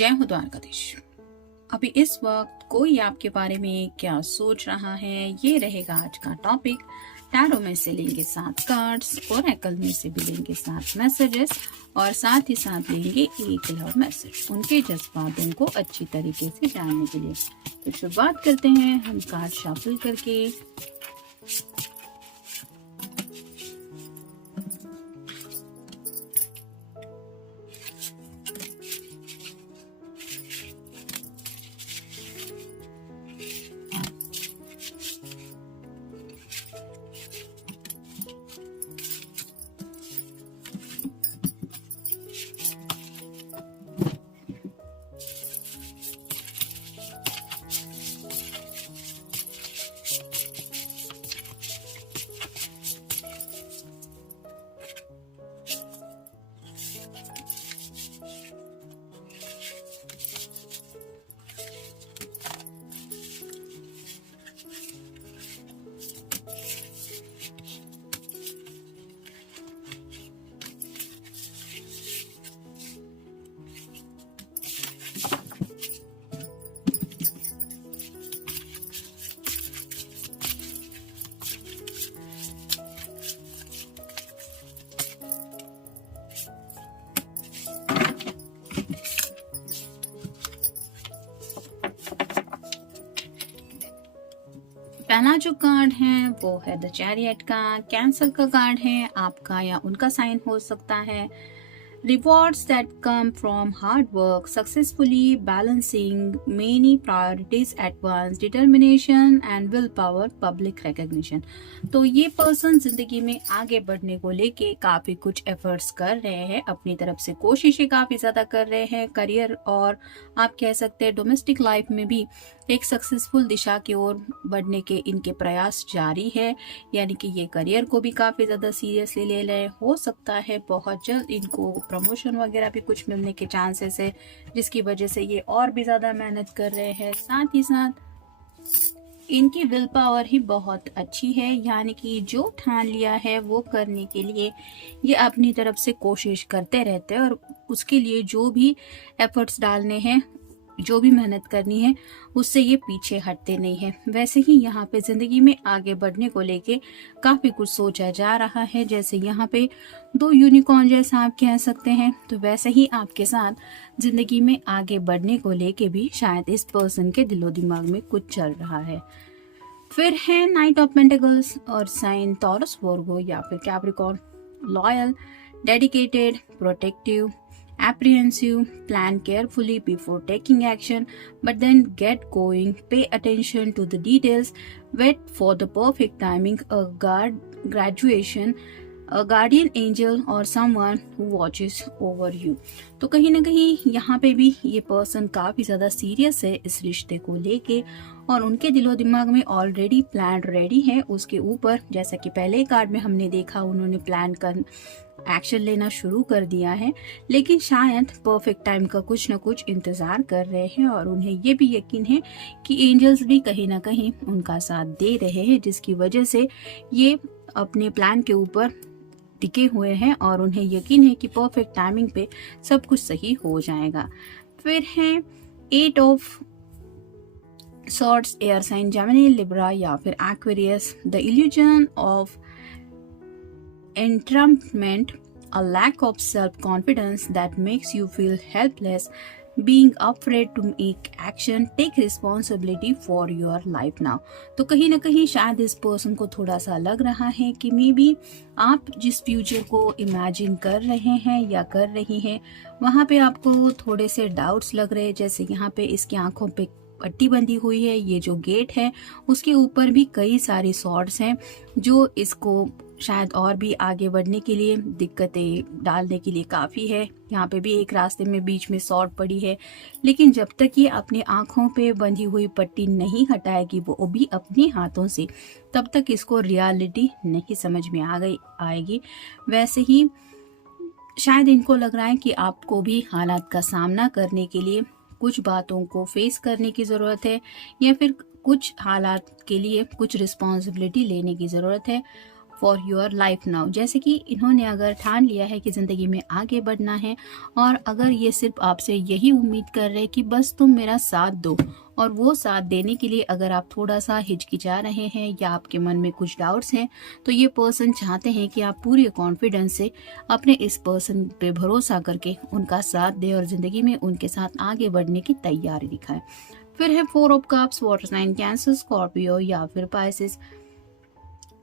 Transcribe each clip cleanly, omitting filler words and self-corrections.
जय हो द्वारकाधीश। अभी इस वक्त कोई आपके बारे में क्या सोच रहा है, ये रहेगा आज का टॉपिक। टैरो में से लेंगे 7 कार्ड्स, ओरेकल में से भी लेंगे 7 मैसेजेस और साथ ही साथ लेंगे एक लव मैसेज, उनके जज्बातों को अच्छी तरीके से जानने के लिए। तो शुरुआत करते हैं हम कार्ड शफल करके। पहला जो कार्ड है वो है द चैरियट का। कैंसर का कार्ड है, आपका या उनका साइन हो सकता है। Rewards that come from hard work, successfully balancing many priorities at once, determination and willpower, public recognition। तो ये पर्सन जिंदगी में आगे बढ़ने को लेके काफी कुछ एफर्ट्स कर रहे हैं, अपनी तरफ से कोशिशें काफी ज्यादा कर रहे हैं। करियर और आप कह सकते हैं डोमेस्टिक लाइफ में भी एक सक्सेसफुल दिशा की ओर बढ़ने के इनके प्रयास जारी है, यानी कि ये करियर को भी काफी ज्यादा सीरियसली ले रहे। हो सकता है बहुत जल्द इनको प्रमोशन वगैरह भी कुछ मिलने के चांसेस है, जिसकी वजह से ये और भी ज्यादा मेहनत कर रहे हैं। साथ ही साथ इनकी विल पावर ही बहुत अच्छी है, यानी कि जो ठान लिया है वो करने के लिए ये अपनी तरफ से कोशिश करते रहते हैं और उसके लिए जो भी एफर्ट्स डालने हैं, जो भी मेहनत करनी है, उससे ये पीछे हटते नहीं है। वैसे ही यहाँ पे जिंदगी में आगे बढ़ने को लेके काफी कुछ सोचा जा रहा है, जैसे यहाँ पे 2 यूनिकॉर्न जैसा आप कह सकते हैं। तो वैसे ही आपके साथ जिंदगी में आगे बढ़ने को लेके भी शायद इस पर्सन के दिलो दिमाग में कुछ चल रहा है। फिर है नाइट ऑफ पेंटिकल्स और साइन टॉरस वर्गो या फिर Capricorn. Loyal, dedicated, protective, apprehensive, plan carefully before taking action, but then get going, pay attention to the details, wait for the perfect timing, graduation, a guardian angel or someone who watches over you। तो कहीं ना कहीं यहाँ पे भी ये person काफी ज्यादा सीरियस है इस रिश्ते को लेके और उनके दिलो दिमाग में ऑलरेडी प्लान रेडी है उसके ऊपर। जैसा कि पहले कार्ड में हमने देखा, उन्होंने प्लान कर एक्शन लेना शुरू कर दिया है, लेकिन शायद परफेक्ट टाइम का कुछ न कुछ इंतजार कर रहे हैं और उन्हें ये भी यकीन है कि एंजल्स भी कहीं ना कहीं उनका साथ दे रहे हैं, जिसकी वजह से ये अपने प्लान के ऊपर टिके हुए हैं और उन्हें यकीन है कि परफेक्ट टाइमिंग पे सब कुछ सही हो जाएगा। फिर है 8 of swords, air sign Gemini, Libra या फिर Aquarius. The illusion of entrapment, a lack of self-confidence that makes you feel helpless, being afraid to make action, take responsibility for your life now। तो कहीं ना कहीं शायद इस person को थोड़ा सा लग रहा है कि मे बी आप जिस फ्यूचर को इमेजिन कर रहे हैं या कर रही हैं, वहाँ पे आपको थोड़े से डाउट्स लग रहे हैं। जैसे यहाँ पे इसकी आंखों पे पट्टी बंधी हुई है, ये जो गेट है उसके ऊपर भी कई सारे सॉर्ड्स हैं जो इसको शायद और भी आगे बढ़ने के लिए दिक्कतें डालने के लिए काफ़ी है। यहाँ पे भी एक रास्ते में बीच में सॉर्ड पड़ी है, लेकिन जब तक ये अपनी आंखों पे बंधी हुई पट्टी नहीं हटाएगी वो भी अपने हाथों से, तब तक इसको रियलिटी नहीं समझ में आएगी। वैसे ही शायद इनको लग रहा है कि आपको भी हालात का सामना करने के लिए कुछ बातों को फेस करने की ज़रूरत है या फिर कुछ हालात के लिए कुछ रिस्पॉन्सिबिलिटी लेने की ज़रूरत है। For your life now. जैसे कि इन्होंने अगर ठान लिया है कि ज़िंदगी में आगे बढ़ना है और अगर ये सिर्फ आपसे यही उम्मीद कर रहे हैं कि बस तुम मेरा साथ दो, और वो साथ देने के लिए अगर आप थोड़ा सा हिचकिचा रहे हैं या आपके मन में कुछ डाउट्स हैं, तो ये पर्सन चाहते हैं कि आप पूरे कॉन्फिडेंस से अपने इस पर्सन पे भरोसा करके उनका साथ दें और ज़िंदगी में उनके साथ आगे बढ़ने की तैयारी दिखाएं। फिर है 4 of cups, water sign Cancer, Scorpio या फिर Pisces.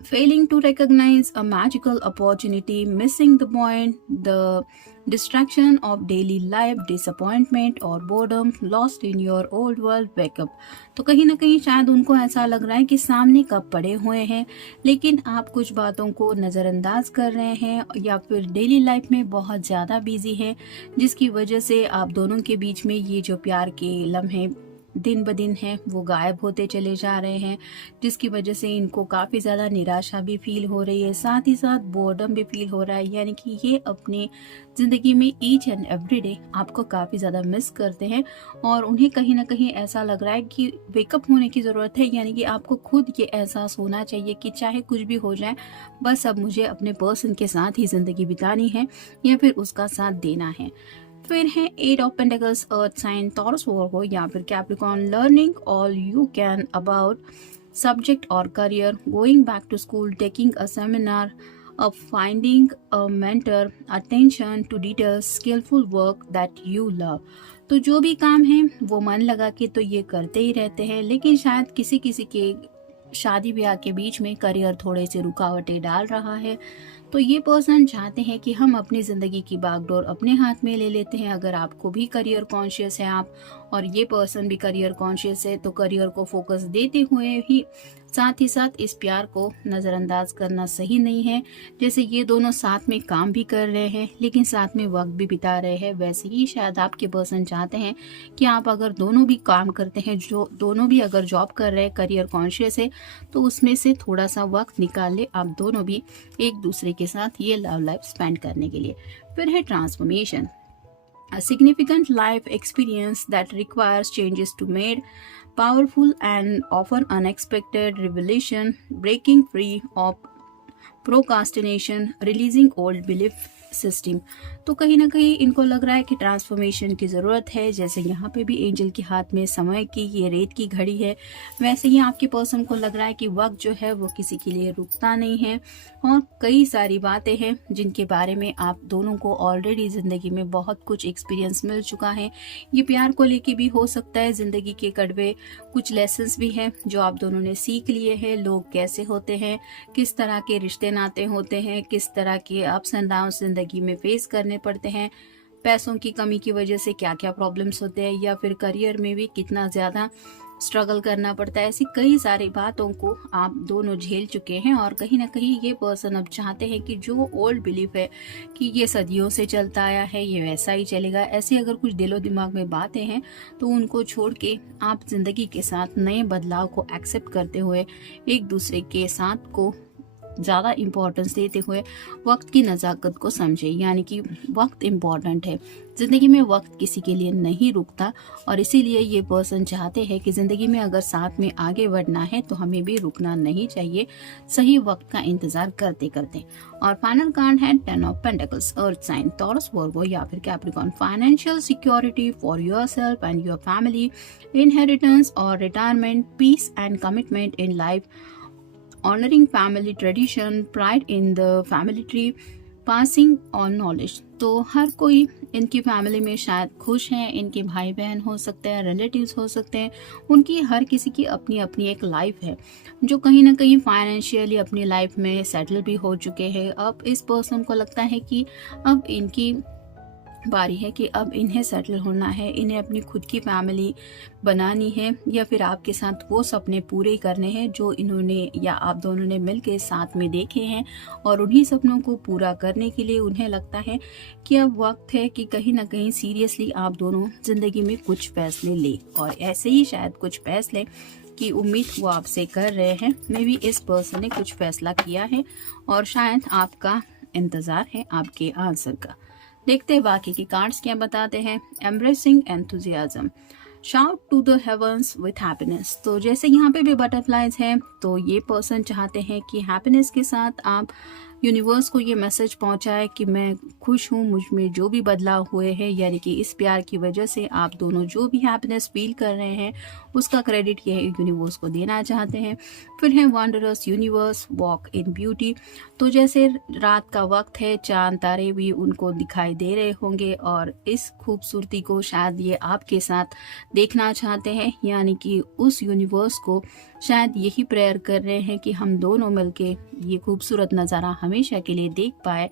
Failing to recognize a magical opportunity, missing the point, the distraction of daily life, disappointment or boredom, lost in your old world, wake up। तो कहीं ना कहीं शायद उनको ऐसा लग रहा है कि सामने कब पड़े हुए हैं, लेकिन आप कुछ बातों को नज़रअंदाज कर रहे हैं या फिर डेली लाइफ में बहुत ज़्यादा बिजी है, जिसकी वजह से आप दोनों के बीच में ये जो प्यार के लम्हे दिन ब दिन है वो गायब होते चले जा रहे हैं, जिसकी वजह से इनको काफ़ी ज़्यादा निराशा भी फील हो रही है, साथ ही साथ बोर्डम भी फील हो रहा है। यानी कि ये अपने ज़िंदगी में ईच एंड एवरी डे आपको काफ़ी ज़्यादा मिस करते हैं और उन्हें कहीं ना कहीं ऐसा लग रहा है कि वेकअप होने की ज़रूरत है। यानी कि आपको खुद ये एहसास होना चाहिए कि चाहे कुछ भी हो जाए, बस अब मुझे अपने पर्सन के साथ ही ज़िंदगी बितानी है या फिर उसका साथ देना है। फिर है 8 of pentacles, earth sign, Taurus, Virgo या फिर Capricorn. Learning all you can about subject और career, going back to school, taking a seminar, of finding a mentor, attention to details, skillful work that you love। तो जो भी काम है वो मन लगा के तो ये करते ही रहते हैं, लेकिन शायद किसी किसी के शादी ब्याह के बीच में करियर थोड़े से रुकावटें डाल रहा है। तो ये पर्सन चाहते हैं कि हम अपनी ज़िंदगी की बागडोर अपने हाथ में ले लेते हैं। अगर आपको भी करियर कॉन्शियस है आप और ये पर्सन भी करियर कॉन्शियस है, तो करियर को फोकस देते हुए ही साथ ही साथ इस प्यार को नज़रअंदाज करना सही नहीं है। जैसे ये दोनों साथ में काम भी कर रहे हैं लेकिन साथ में वक्त भी बिता रहे हैं, वैसे ही शायद आपके पर्सन चाहते हैं कि आप अगर दोनों भी काम करते हैं, जो दोनों भी अगर जॉब कर रहे हैं, करियर कॉन्शियस है, तो उसमें से थोड़ा सा वक्त निकाल ले आप दोनों भी एक दूसरे के साथ ये लव लाइफ स्पेंड करने के लिए। फिर है transformation, a significant life experience that requires changes to made powerful and often unexpected revelation, breaking free of procrastination, releasing old belief system. तो कहीं ना कहीं इनको लग रहा है कि ट्रांसफॉर्मेशन की ज़रूरत है। जैसे यहाँ पे भी एंजल के हाथ में समय की ये रेत की घड़ी है, वैसे ही आपके पर्सन को लग रहा है कि वक्त जो है वो किसी के लिए रुकता नहीं है और कई सारी बातें हैं जिनके बारे में आप दोनों को ऑलरेडी ज़िंदगी में बहुत कुछ एक्सपीरियंस मिल चुका है। ये प्यार को लेके भी हो सकता है, ज़िंदगी के कड़वे कुछ लेसन्स भी हैं जो आप दोनों ने सीख लिए हैं। लोग कैसे होते हैं, किस तरह के रिश्ते नाते होते हैं, किस तरह के अप्स एंड डाउन्स ज़िंदगी में फेस करने पड़ते हैं, पैसों की कमी की वजह से क्या क्या प्रॉब्लम्स होते हैं, या फिर करियर में भी कितना ज़्यादा स्ट्रगल करना पड़ता है। ऐसी कई सारी बातों को आप दोनों झेल चुके हैं और कहीं ना कहीं ये पर्सन अब चाहते हैं कि जो ओल्ड बिलीफ है कि ये सदियों से चलता आया है, ये वैसा ही चलेगा, ऐसे अगर कुछ दिलो दिमाग में बातें हैं तो उनको छोड़ के आप जिंदगी के साथ नए बदलाव को एक्सेप्ट करते हुए एक दूसरे के साथ को ज़्यादा इम्पोर्टेंस देते हुए वक्त की नज़ाकत को समझे। यानी कि वक्त इम्पॉर्टेंट है, ज़िंदगी में वक्त किसी के लिए नहीं रुकता और इसीलिए ये पर्सन चाहते हैं कि ज़िंदगी में अगर साथ में आगे बढ़ना है तो हमें भी रुकना नहीं चाहिए, सही वक्त का इंतज़ार करते करते। और फाइनल कार्ड है 10 of pentacles, earth sign, Taurus, Virgo या फिर Capricorn. Financial security for yourself and your family, inheritance और retirement, peace and commitment in life, honoring family tradition, pride in the family tree, passing on knowledge। तो हर कोई इनकी family में शायद खुश हैं, इनके भाई बहन हो सकते हैं, रिलेटिव्स हो सकते हैं, उनकी हर किसी की अपनी अपनी एक लाइफ है जो कहीं ना कहीं फाइनेंशियली अपनी लाइफ में सेटल भी हो चुके हैं। अब इस पर्सन को लगता है कि अब इनकी बारी है कि अब इन्हें सेटल होना है, इन्हें अपनी खुद की फैमिली बनानी है या फिर आपके साथ वो सपने पूरे करने हैं जो इन्होंने या आप दोनों ने मिलकर साथ में देखे हैं। और उन्हीं सपनों को पूरा करने के लिए उन्हें लगता है कि अब वक्त है कि कहीं ना कहीं सीरियसली आप दोनों ज़िंदगी में कुछ फैसले लें। और ऐसे ही शायद कुछ फैसले की उम्मीद वो आपसे कर रहे हैं। मे बी इस पर्सन ने कुछ फैसला किया है और शायद आपका इंतज़ार है आपके आंसर का। देखते हैं बाकी की कार्ड्स क्या बताते हैं। Embracing enthusiasm, shout to the heavens with happiness. तो जैसे यहाँ पे भी बटरफ्लाइज हैं तो ये पर्सन चाहते हैं कि हैप्पीनेस के साथ आप यूनिवर्स को ये मैसेज पहुंचाए कि मैं खुश हूँ, मुझ में जो भी बदलाव हुए हैं, यानी कि इस प्यार की वजह से आप दोनों जो भी हैप्पीनेस फील कर रहे हैं उसका क्रेडिट ये यूनिवर्स को देना चाहते हैं। फिर है wondrous universe walk in beauty. तो जैसे रात का वक्त है, चांद तारे भी उनको दिखाई दे रहे होंगे और इस खूबसूरती को शायद ये आपके साथ देखना चाहते हैं, यानी कि उस यूनिवर्स को शायद यही प्रेयर कर रहे हैं कि हम दोनों मिलके ये खूबसूरत नज़ारा हमेशा के लिए देख पाए।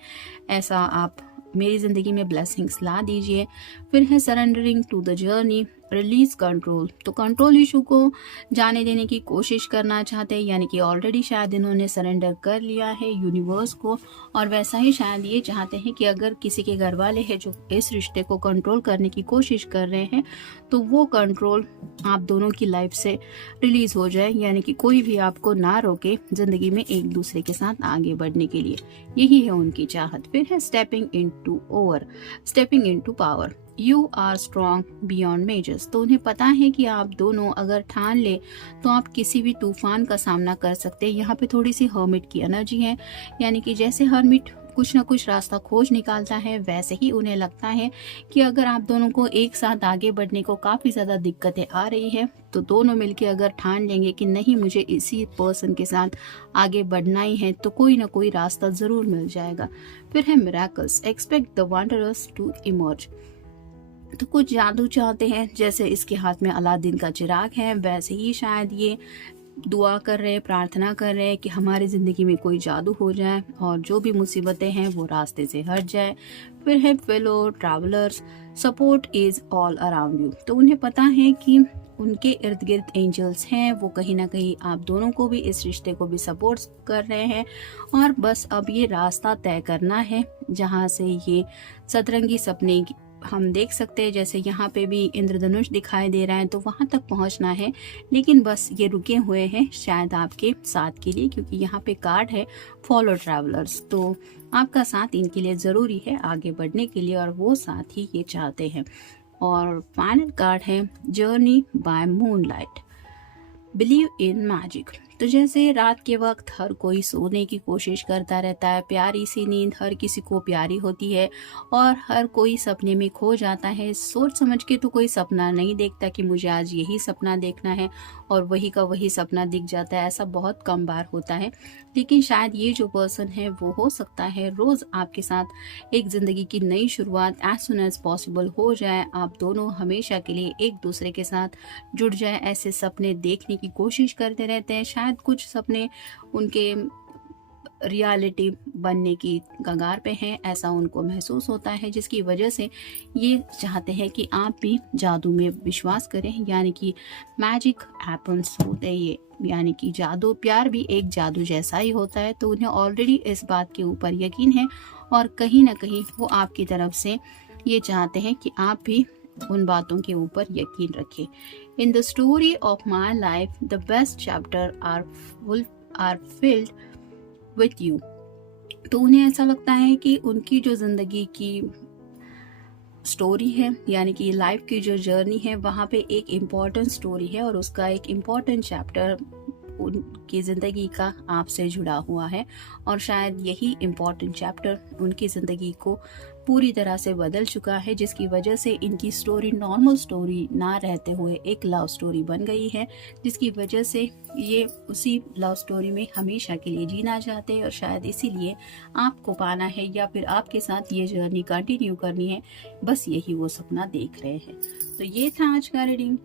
ऐसा आप मेरी ज़िंदगी में ब्लेसिंग्स ला दीजिए। फिर है surrendering to the journey, release control. तो कंट्रोल इशू को जाने देने की कोशिश करना चाहते हैं, यानी कि ऑलरेडी शायद इन्होंने सरेंडर कर लिया है यूनिवर्स को, और वैसा ही शायद ये चाहते हैं कि अगर किसी के घर वाले हैं जो इस रिश्ते को कंट्रोल करने की कोशिश कर रहे हैं तो वो कंट्रोल आप दोनों की लाइफ से रिलीज हो जाए, यानी कि कोई भी आपको ना रोके ज़िंदगी में एक दूसरे के साथ आगे बढ़ने के लिए। यही है उनकी चाहत। फिर है stepping into power. You are strong beyond measures. तो उन्हें पता है कि आप दोनों अगर ठान ले तो आप किसी भी तूफान का सामना कर सकते हैं। यहाँ पे थोड़ी सी हर्मिट की एनर्जी है, यानी कि जैसे हर्मिट कुछ ना कुछ रास्ता खोज निकालता है, वैसे ही उन्हें लगता है कि अगर आप दोनों को एक साथ आगे बढ़ने को काफ़ी ज़्यादा दिक्कतें आ रही है तो दोनों मिलके अगर ठान लेंगे कि नहीं मुझे इसी पर्सन के साथ आगे बढ़ना ही है तो कोई ना कोई रास्ता ज़रूर मिल जाएगा। फिर है miracles, expect the wondrous to emerge. तो कुछ जादू चाहते हैं, जैसे इसके हाथ में अलादीन का चिराग है, वैसे ही शायद ये दुआ कर रहे हैं, प्रार्थना कर रहे हैं कि हमारी ज़िंदगी में कोई जादू हो जाए और जो भी मुसीबतें हैं वो रास्ते से हट जाए। फिर है fellow travellers, support is all around you. तो उन्हें पता है कि उनके इर्द गिर्द एंजल्स हैं, वो कहीं ना कहीं आप दोनों को भी, इस रिश्ते को भी सपोर्ट कर रहे हैं, और बस अब ये रास्ता तय करना है जहाँ से ये सतरंगी सपने हम देख सकते हैं। जैसे यहाँ पे भी इंद्रधनुष दिखाई दे रहा है तो वहां तक पहुंचना है, लेकिन बस ये रुके हुए हैं शायद आपके साथ के लिए, क्योंकि यहाँ पे कार्ड है फॉलो ट्रैवलर्स। तो आपका साथ इनके लिए ज़रूरी है आगे बढ़ने के लिए, और वो साथ ही ये चाहते हैं। और फाइनल कार्ड है journey by moonlight, believe in magic. तो जैसे रात के वक्त हर कोई सोने की कोशिश करता रहता है, प्यारी सी नींद हर किसी को प्यारी होती है और हर कोई सपने में खो जाता है। सोच समझ के तो कोई सपना नहीं देखता कि मुझे आज यही सपना देखना है और वही का वही सपना दिख जाता है, ऐसा बहुत कम बार होता है। लेकिन शायद ये जो पर्सन है वो हो सकता है रोज़ आपके साथ एक ज़िंदगी की नई शुरुआत एज सुन एज पॉसिबल हो जाए, आप दोनों हमेशा के लिए एक दूसरे के साथ जुड़ जाए, ऐसे सपने देखने की कोशिश करते रहते हैं। शायद कुछ सपने उनके रियलिटी बनने की कगार पे हैं, ऐसा उनको महसूस होता है, जिसकी वजह से ये चाहते हैं कि आप भी जादू में विश्वास करें, यानी कि मैजिक हैपन्स होते हैं ये, यानी कि जादू, प्यार भी एक जादू जैसा ही होता है। तो उन्हें ऑलरेडी इस बात के ऊपर यकीन है और कहीं ना कहीं वो आपकी तरफ से ये चाहते हैं कि आप भी उन बातों के ऊपर यकीन रखें। In the story of my life the best chapter are filled with you. तो उन्हें ऐसा लगता है कि उनकी जो जिंदगी की स्टोरी है, यानी कि लाइफ की जो जर्नी है, वहाँ पे एक इम्पॉर्टेंट स्टोरी है और उसका एक इम्पॉर्टेंट चैप्टर उनकी ज़िंदगी का आपसे जुड़ा हुआ है, और शायद यही इम्पॉर्टेंट चैप्टर उनकी ज़िंदगी को पूरी तरह से बदल चुका है, जिसकी वजह से इनकी स्टोरी नॉर्मल स्टोरी ना रहते हुए एक लव स्टोरी बन गई है, जिसकी वजह से ये उसी लव स्टोरी में हमेशा के लिए जीना चाहते हैं और शायद इसीलिए आपको पाना है या फिर आपके साथ ये जर्नी कंटिन्यू करनी है, बस यही वो सपना देख रहे हैं। तो ये था आज का रीडिंग।